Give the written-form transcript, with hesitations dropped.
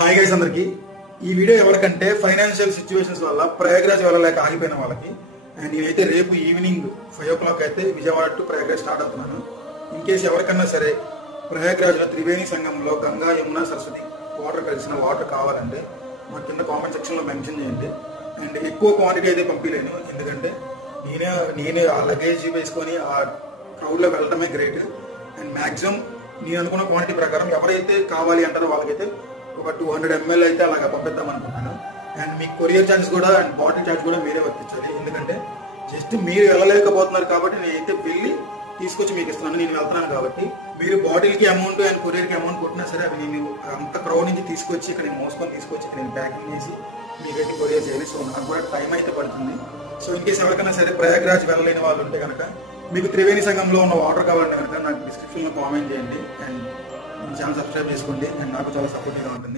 Hi guys అందరికి ఈ video ఎవరికంటే ఫైనాన్షియల్ సిచ్యువేషన్స్ వల్ల ప్రయాగ్రాజ్ వెళ్ళలేక ఆగిపోయిన వాళ్ళకి. అండ్ నేనైతే రేపు ఈవినింగ్ 5 o'clock అయితే విజయవాడ టు ప్రయాగ్రాజ్ స్టార్ట్ అవుతున్నాను. ఇన్ కేసు ఎవరికన్నా సరే ప్రయాగ్రాజ్లో త్రివేణి సంగంలో గంగా యమున సరస్వతి వాటర్ కలిసిన వాటర్ కావాలంటే మా కింద కామెంట్ సెక్షన్లో మెన్షన్ చేయండి. అండ్ ఎక్కువ క్వాంటిటీ అయితే పంపించలేను, ఎందుకంటే నేనే ఆ లగేజ్ వేసుకొని ఆ క్రౌడ్లో వెళ్ళడమే గ్రేట్. అండ్ మ్యాక్సిమం నేను అనుకున్న క్వాంటిటీ ప్రకారం ఎవరైతే కావాలి అంటారో వాళ్ళకైతే ఒక 200 ml అయితే అలాగా పంపిద్దాం అనుకుంటున్నాను. అండ్ మీకు కొరియర్ ఛార్జెస్ కూడా అండ్ బాటిల్ ఛార్జ్ కూడా మీరే వర్తించాలి, ఎందుకంటే జస్ట్ మీరు వెళ్ళలేకపోతున్నారు కాబట్టి నేనైతే వెళ్ళి తీసుకొచ్చి మీకు ఇస్తున్నాను. నేను వెళ్తున్నాను కాబట్టి మీరు బాటిల్కి అమౌంట్ అండ్ కొరియర్కి అమౌంట్ కొట్టినా సరే అవి నేను అంత క్రౌడ్ నుంచి తీసుకొచ్చి ఇక్కడ నేను మోసుకొని తీసుకొచ్చి ఇక్కడ నేను ప్యాకింగ్ చేసి మీకైతే కొరియర్ చేయాలి. సో నాకు కూడా టైం అయితే పడుతుంది. సో ఇన్ కేసు ఎవరికైనా సరే ప్రయాగ్రాజ్ వెళ్ళలేని వాళ్ళు ఉంటే కనుక మీకు త్రివేణి సంఘంలో ఉన్న వాటర్ కావాలంటే కనుక నాకు డిస్క్రిప్షన్లో కామెంట్ చేయండి. అండ్ ఛానల్ సబ్స్క్రైబ్ చేసుకోండి. అండ్ నాకు చాలా సపోర్టివ్గా ఉంటుంది.